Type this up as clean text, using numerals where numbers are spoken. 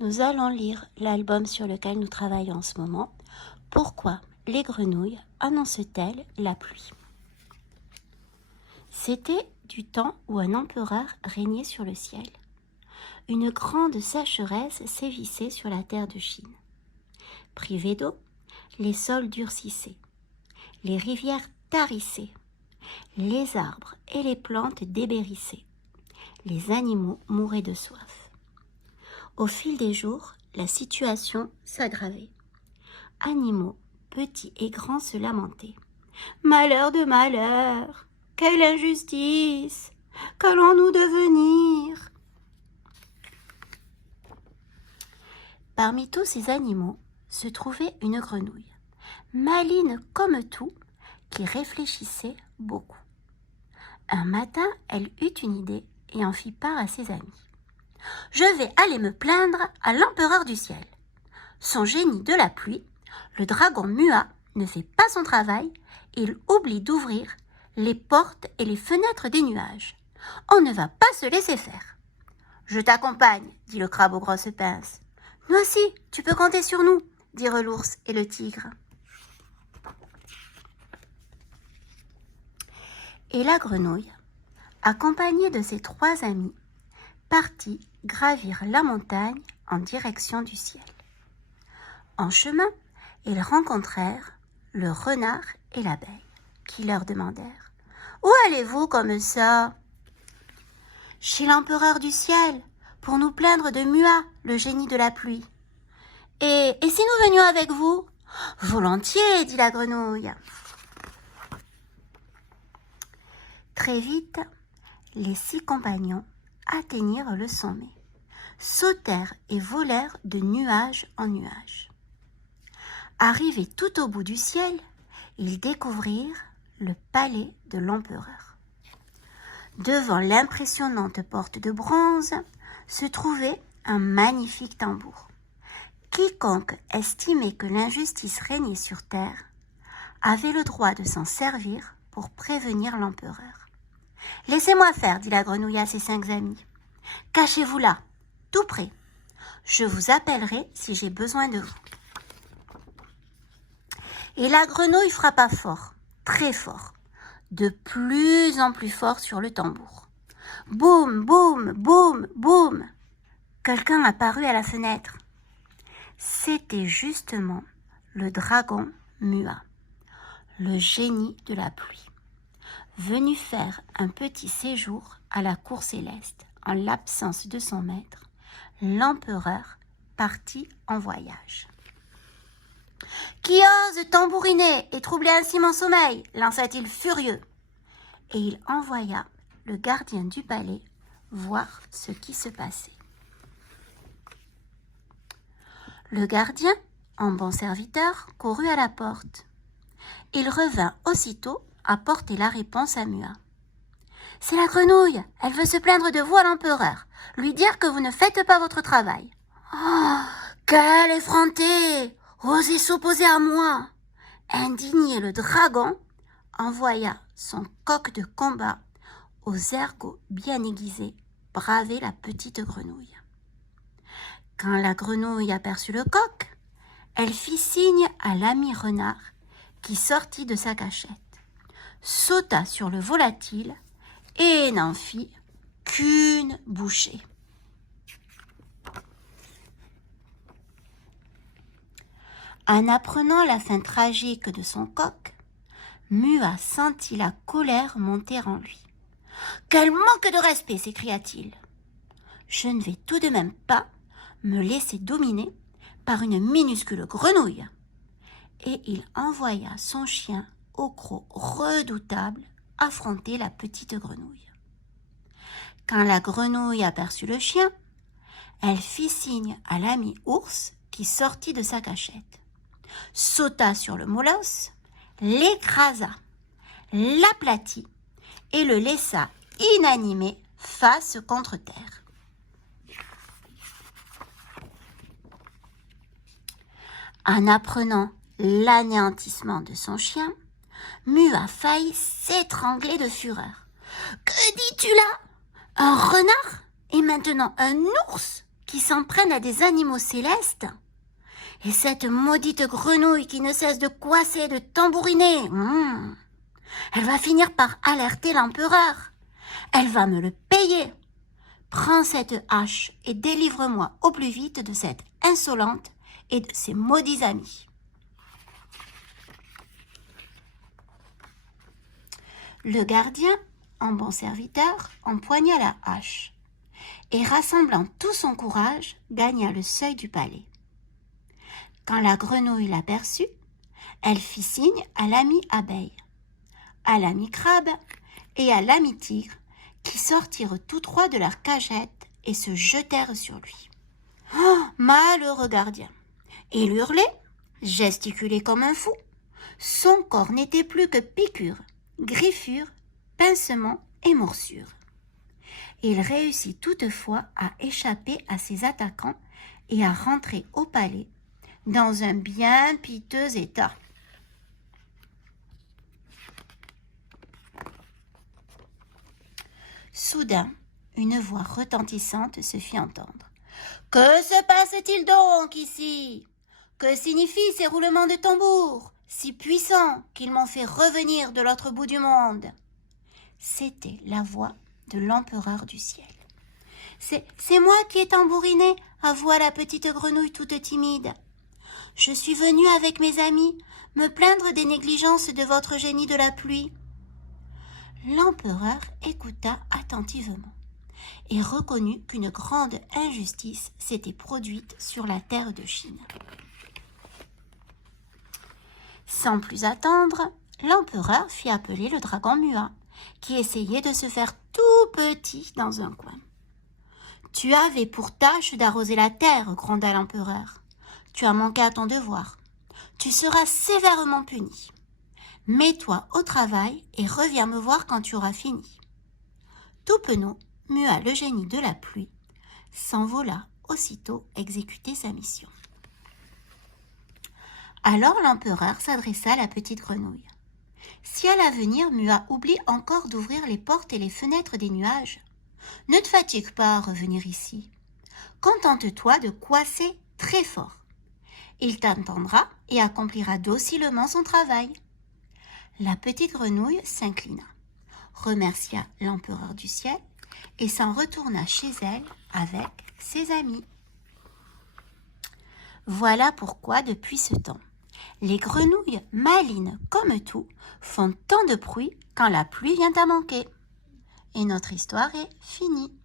Nous allons lire l'album sur lequel nous travaillons en ce moment. Pourquoi les grenouilles annoncent-elles la pluie? C'était du temps où un empereur régnait sur le ciel. Une grande sécheresse sévissait sur la terre de Chine. Privés d'eau, les sols durcissaient, les rivières tarissaient, les arbres et les plantes débérissaient, les animaux mouraient de soif. Au fil des jours, la situation s'aggravait. Animaux, petits et grands, se lamentaient. « Malheur de malheur! Quelle injustice! Qu'allons-nous devenir ?» Parmi tous ces animaux se trouvait une grenouille, maligne comme tout, qui réfléchissait beaucoup. Un matin, elle eut une idée et en fit part à ses amis. « Je vais aller me plaindre à l'empereur du ciel. Son génie de la pluie, le dragon Mua, ne fait pas son travail et il oublie d'ouvrir les portes et les fenêtres des nuages. On ne va pas se laisser faire. »« Je t'accompagne, » dit le crabe aux grosses pinces. « Nous aussi, tu peux compter sur nous, » dirent l'ours et le tigre. Et la grenouille, accompagnée de ses 3 amis, partit gravir la montagne en direction du ciel. En chemin, ils rencontrèrent le renard et l'abeille, qui leur demandèrent « Où allez-vous comme ça ?»« Chez l'empereur du ciel, pour nous plaindre de Mua, le génie de la pluie. »« Et si nous venions avec vous ?»« Volontiers, dit la grenouille. » Très vite, les 6 compagnons atteignirent le sommet, sautèrent et volèrent de nuage en nuage. Arrivés tout au bout du ciel, ils découvrirent le palais de l'empereur. Devant l'impressionnante porte de bronze se trouvait un magnifique tambour. Quiconque estimait que l'injustice régnait sur terre avait le droit de s'en servir pour prévenir l'empereur. « Laissez-moi faire, dit la grenouille à ses 5 amis. Cachez-vous là, tout près. Je vous appellerai si j'ai besoin de vous. » Et la grenouille frappa fort, très fort, de plus en plus fort sur le tambour. Boum, boum, boum, boum. Quelqu'un apparut à la fenêtre. C'était justement le dragon Mua, le génie de la pluie, venu faire un petit séjour à la cour céleste en l'absence de son maître, l'empereur parti en voyage. « Qui ose tambouriner et troubler ainsi mon sommeil ?» lança-t-il furieux. Et il envoya le gardien du palais voir ce qui se passait. Le gardien, en bon serviteur, courut à la porte. Il revint aussitôt apporter la réponse à Mua. « C'est la grenouille, elle veut se plaindre de vous à l'empereur, lui dire que vous ne faites pas votre travail. »« Oh, quelle effrontée! Osez s'opposer à moi !» Indigné, le dragon envoya son coq de combat aux ergots bien aiguisés braver la petite grenouille. Quand la grenouille aperçut le coq, elle fit signe à l'ami renard qui sortit de sa cachette, sauta sur le volatile et n'en fit qu'une bouchée. En apprenant la fin tragique de son coq, Mua sentit la colère monter en lui. « Quel manque de respect !» s'écria-t-il. « Je ne vais tout de même pas me laisser dominer par une minuscule grenouille. » Et il envoya son chien au croc redoutable affronter la petite grenouille. Quand la grenouille aperçut le chien, elle fit signe à l'ami ours qui sortit de sa cachette, sauta sur le molosse, l'écrasa, l'aplatit et le laissa inanimé face contre terre. En apprenant l'anéantissement de son chien, Mua faillit s'étrangler de fureur. « Que dis-tu là? Un renard et maintenant un ours qui s'en prennent à des animaux célestes. Et cette maudite grenouille qui ne cesse de coasser et de tambouriner, elle va finir par alerter l'empereur. Elle va me le payer. Prends cette hache et délivre-moi au plus vite de cette insolente et de ses maudits amis. Le gardien, en bon serviteur, empoigna la hache et, rassemblant tout son courage, gagna le seuil du palais. Quand la grenouille l'aperçut, elle fit signe à l'ami abeille, à l'ami crabe et à l'ami tigre, qui sortirent tous trois de leur cagette et se jetèrent sur lui. Oh, malheureux gardien! Il hurlait, gesticulait comme un fou. Son corps n'était plus que piqûres, griffures, pincements et morsures. Il réussit toutefois à échapper à ses attaquants et à rentrer au palais dans un bien piteux état. Soudain, une voix retentissante se fit entendre. « Que se passe-t-il donc ici? Que signifient ces roulements de tambour, si puissants qu'ils m'ont fait revenir de l'autre bout du monde ?» C'était la voix de l'empereur du ciel. « C'est moi qui ai tambouriné, avoua la petite grenouille toute timide. Je suis venue avec mes amis me plaindre des négligences de votre génie de la pluie. » L'empereur écouta attentivement et reconnut qu'une grande injustice s'était produite sur la terre de Chine. Sans plus attendre, l'empereur fit appeler le dragon muat, qui essayait de se faire tout petit dans un coin. « Tu avais pour tâche d'arroser la terre, gronda l'empereur. Tu as manqué à ton devoir. Tu seras sévèrement puni. Mets-toi au travail et reviens me voir quand tu auras fini. » Tout penaud, Muat, le génie de la pluie, s'envola aussitôt exécuter sa mission. Alors l'empereur s'adressa à la petite grenouille. « Si à l'avenir Muat oublie encore d'ouvrir les portes et les fenêtres des nuages, ne te fatigue pas à revenir ici. Contente-toi de coasser très fort. Il t'entendra et accomplira docilement son travail. » La petite grenouille s'inclina, remercia l'empereur du ciel et s'en retourna chez elle avec ses amis. Voilà pourquoi, depuis ce temps, les grenouilles malines comme tout font tant de bruit quand la pluie vient à manquer. Et notre histoire est finie.